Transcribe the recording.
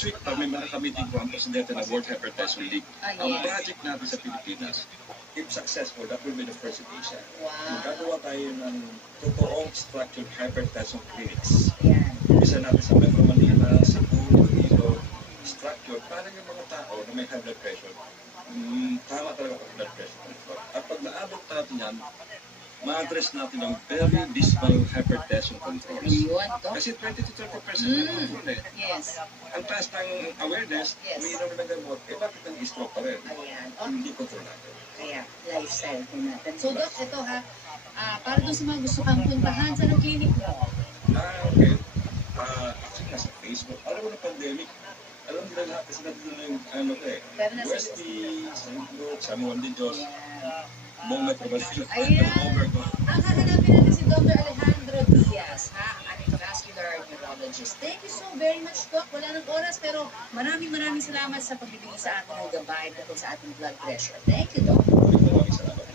This week, may makakamiting ko ang presidente ng World Hypertension League. Ang project natin sa Pilipinas, if successful, that will be the first in Asia. Magagawa tayo ng totoong structured hypertension clinics. Isa natin sa Metro Manila, Cebu, Iloilo, structured para yung mga tao na may high blood pressure. Tama talaga ang blood pressure control. At pag naabot natin yan, ma-address natin ang very dismal hypertension controls. Kasi 20 to 30% na control eh. Yes. Ang taas ng awareness, umiinom na ng gamot, bakit ang stroke pa rin? Hindi control natin. Kaya, lifestyle po natin. So, Doc, ito ha, para doon sa mga gusto kang puntahan, saan ang clinic mo? Okay. Actually, nasa Facebook. Alam mo na pandemic, alam mo na lahat kasi natin na yung UST, St. Luke, San Juan de Dios, Bonga Provincial. Ayan. Ang hahanapin natin si Dr. Alejandro Diaz, ha? Ang vascular neurologist. Thank you so very much, Doc. Wala ng oras, pero maraming salamat sa pagbibigay sa atin ng gabay tungkol sa ating blood pressure. Thank you, Doc. Maraming salamat.